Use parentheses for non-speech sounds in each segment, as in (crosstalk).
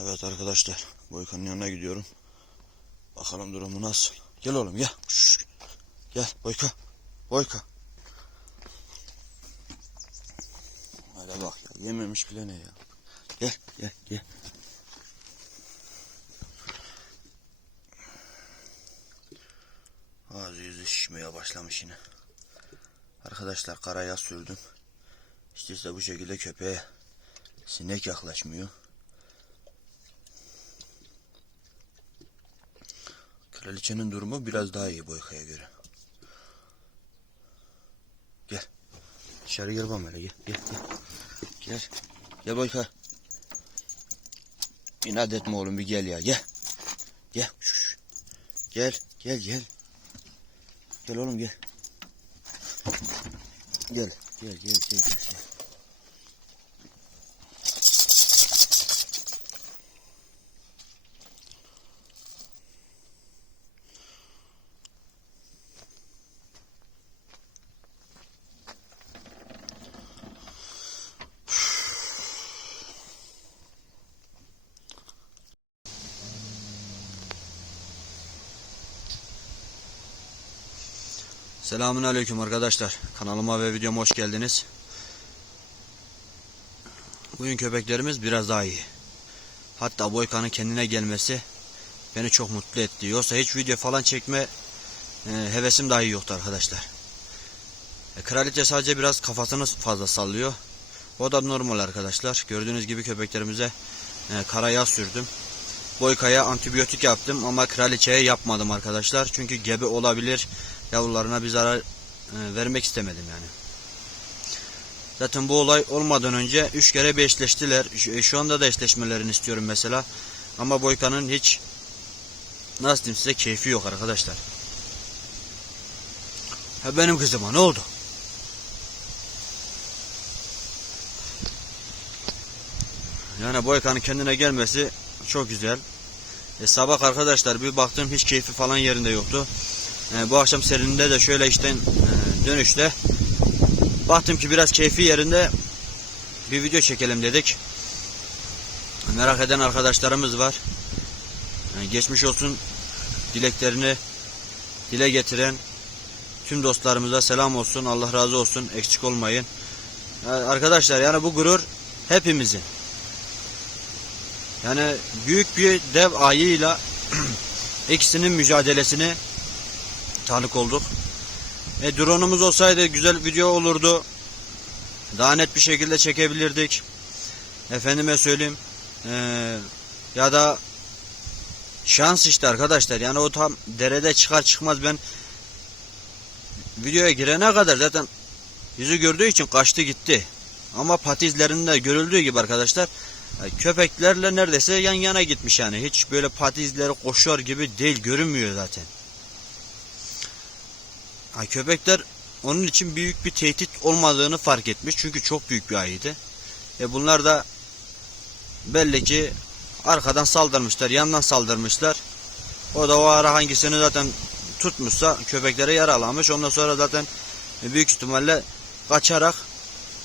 Evet arkadaşlar. Boykan'ın yanına gidiyorum. Bakalım durumu nasıl. Gel oğlum gel. Şşş. Gel Boyka. Boyka. Hadi bak ya. Yememiş bile ne ya. Gel gel gel. Ağzı yüzü şişmeye başlamış yine. Arkadaşlar karaya sürdüm. İşte bu şekilde köpeğe sinek yaklaşmıyor. Kraliçenin durumu biraz daha iyi Boyka'ya göre. Gel. Dışarı gel bana gel. Gel gel. Gel. Gel Boyka. İnat etme oğlum bir gel ya gel. Gel. Şş. Gel. Gel gel. Gel oğlum gel. Gel. Gel gel gel. gel. Selamun Aleyküm arkadaşlar. Kanalıma ve videoma hoş geldiniz. Bugün köpeklerimiz biraz daha iyi. Hatta Boyka'nın kendine gelmesi beni çok mutlu etti. Yoksa hiç video falan çekme e, hevesim dahi yoktu arkadaşlar. E, kraliçe sadece biraz kafasını fazla sallıyor. O da normal arkadaşlar. Gördüğünüz gibi köpeklerimize e, kara yağ sürdüm. Boyka'ya antibiyotik yaptım ama kraliçeye yapmadım arkadaşlar. Çünkü gebe olabilir yavrularına bir zarar e, vermek istemedim yani. Zaten bu olay olmadan önce 3 kere bir eşleştiler. E, şu anda da eşleşmelerini istiyorum mesela. Ama Boyka'nın hiç nasıl diyeyim size keyfi yok arkadaşlar. Ha benim kızıma ne oldu? Yani Boyka'nın kendine gelmesi çok güzel. E, sabah arkadaşlar bir baktım hiç keyfi falan yerinde yoktu. E, bu akşam serinde de şöyle işten e, dönüşte baktım ki biraz keyfi yerinde bir video çekelim dedik. Merak eden arkadaşlarımız var. Geçmiş olsun dileklerini dile getiren tüm dostlarımıza selam olsun. Allah razı olsun. Eksik olmayın. Arkadaşlar yani bu gurur hepimizin. Yani büyük bir dev ayıyla (clears throat) ikisinin mücadelesini tanık olduk. E, drone'umuz olsaydı güzel video olurdu. Daha net bir şekilde çekebilirdik. Efendime söyleyeyim. E, ya da şans işte arkadaşlar. Yani o tam derede çıkar çıkmaz ben videoya girene kadar zaten yüzü gördüğü için kaçtı gitti. Ama patizlerinde görüldüğü gibi arkadaşlar köpeklerle neredeyse yan yana gitmiş yani. Hiç böyle patizleri koşuyor gibi değil görünmüyor zaten. Ha, köpekler onun için büyük bir tehdit olmadığını fark etmiş. Çünkü çok büyük bir ayıydı. E bunlar da belli ki arkadan saldırmışlar, yandan saldırmışlar. O da o ara hangisini zaten tutmuşsa köpeklere yaralamış. Ondan sonra zaten büyük ihtimalle kaçarak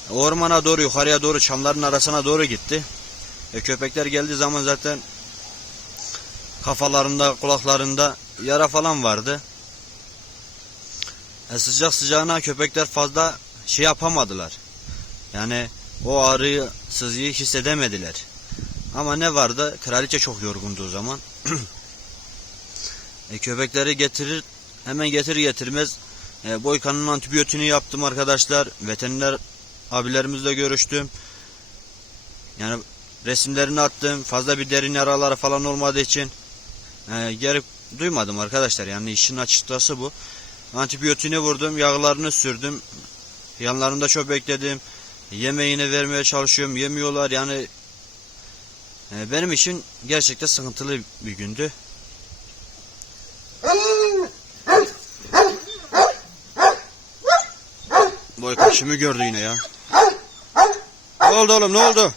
ormana doğru yukarıya doğru çamların arasına doğru gitti. E, köpekler geldiği zaman zaten kafalarında kulaklarında yara falan vardı. E, sıcak sıcağına köpekler fazla şey yapamadılar. Yani o ağrıyı sızıyı hissedemediler. Ama ne vardı? Kraliçe çok yorgundu o zaman. (clears throat) e, köpekleri getirir hemen getir getirmez e, Boyka'nın antibiyotiğini yaptım arkadaşlar. Veteriner abilerimizle görüştüm. Yani resimlerini attım. Fazla bir derin yaraları falan olmadığı için e, gerek duymadım arkadaşlar. Yani işin açıkçası bu. Antibiyotiğini vurdum, yağlarını sürdüm. Yanlarında çok bekledim. Yemeğini vermeye çalışıyorum. Yemiyorlar yani. E, benim için gerçekten sıkıntılı bir gündü. Boy kaşımı gördü yine ya. Ne oldu oğlum ne oldu?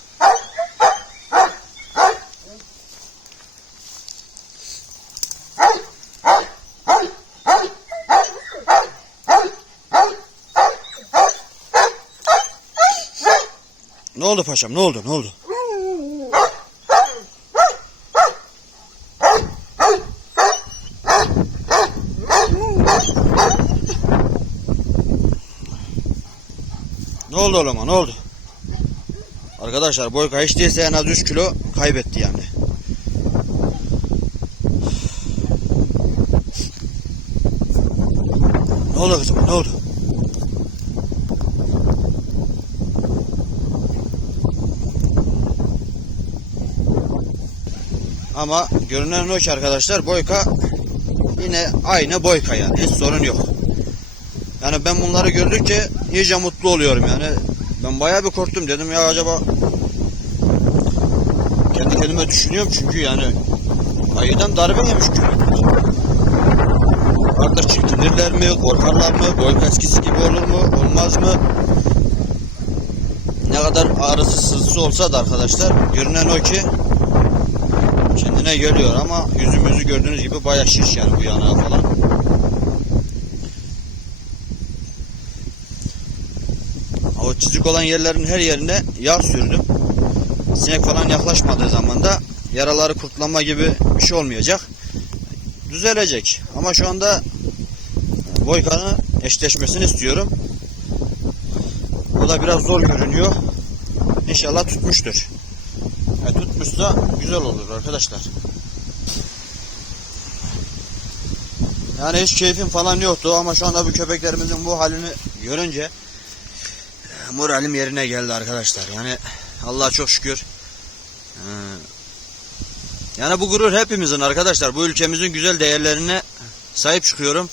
Ne oldu paşam? Ne oldu? Ne oldu? Ne oldu oğlum? Ne oldu? Arkadaşlar boy kayış değilse en az 3 kilo kaybetti yani. Ne oldu kızım? Ne oldu? Ama görünen o ki arkadaşlar Boyka yine aynı Boyka yani hiç sorun yok. Yani ben bunları gördükçe iyice mutlu oluyorum yani. Ben bayağı bir korktum dedim ya acaba kendi kendime düşünüyorum çünkü yani ayıdan darbe yemiş köpekler. Artık çirkinirler mi, korkarlar mı, boy eskisi gibi olur mu, olmaz mı? Ne kadar ağrısı sızısı olsa da arkadaşlar görünen o ki kendine geliyor ama yüzümüzü gördüğünüz gibi bayağı şiş yani bu yanağı falan. O çizik olan yerlerin her yerine yağ sürdüm. Sinek falan yaklaşmadığı zaman da yaraları kurtlanma gibi bir şey olmayacak. Düzelecek. Ama şu anda Boykan'ın eşleşmesini istiyorum. O da biraz zor görünüyor. İnşallah tutmuştur. E, tutmuşsa güzel olur arkadaşlar. Yani hiç keyfim falan yoktu ama şu anda bu köpeklerimizin bu halini görünce moralim yerine geldi arkadaşlar. Yani Allah'a çok şükür. Ee, Yani bu gurur hepimizin arkadaşlar. Bu ülkemizin güzel değerlerine sahip çıkıyorum.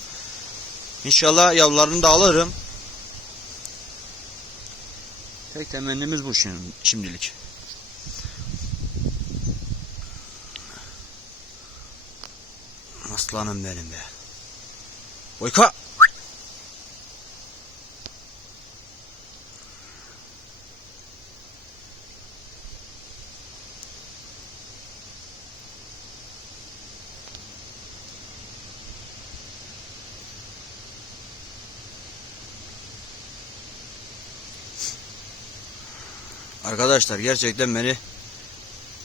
İnşallah yavrularını da alırım. Tek temennimiz bu şimdi, şimdilik. Aslanım benim be. Boyka! Arkadaşlar gerçekten beni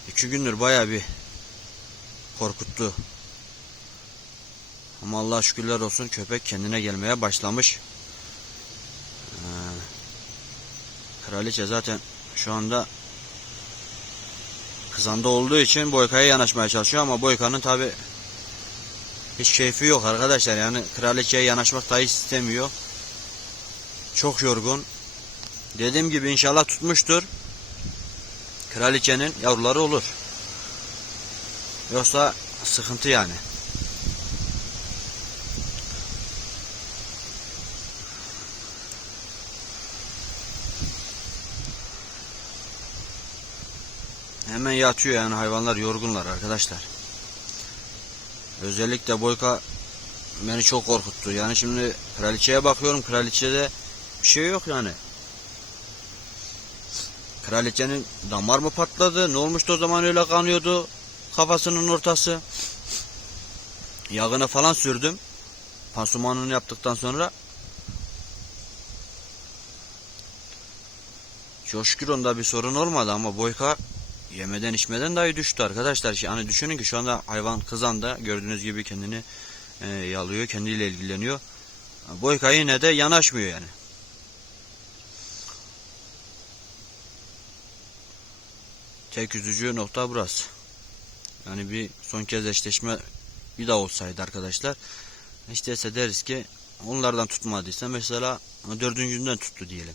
iki gündür baya bir korkuttu. Ama Allah şükürler olsun köpek kendine gelmeye başlamış. Ee, kraliçe zaten şu anda kızanda olduğu için Boyka'ya yanaşmaya çalışıyor ama Boyka'nın tabi hiç keyfi yok arkadaşlar yani kraliçeye yanaşmak dahi istemiyor. Çok yorgun. Dediğim gibi inşallah tutmuştur. Kraliçenin yavruları olur. Yoksa sıkıntı yani. Hemen yatıyor yani hayvanlar yorgunlar arkadaşlar. Özellikle Boyka beni çok korkuttu. Yani şimdi kraliçeye bakıyorum. Kraliçede bir şey yok yani. Kraliçenin damar mı patladı? Ne olmuştu o zaman öyle kanıyordu? Kafasının ortası. Yağını falan sürdüm. Pansumanını yaptıktan sonra. Çok şükür onda bir sorun olmadı ama Boyka yemeden içmeden dahi düştü arkadaşlar. Yani düşünün ki şu anda hayvan kızanda gördüğünüz gibi kendini e, yalıyor, kendiyle ilgileniyor. Boyka yine de yanaşmıyor yani. Tek üzücü nokta burası. Yani bir son kez eşleşme bir daha olsaydı arkadaşlar. İşte deriz ki onlardan tutmadıysa mesela dördüncünden tuttu diyelim.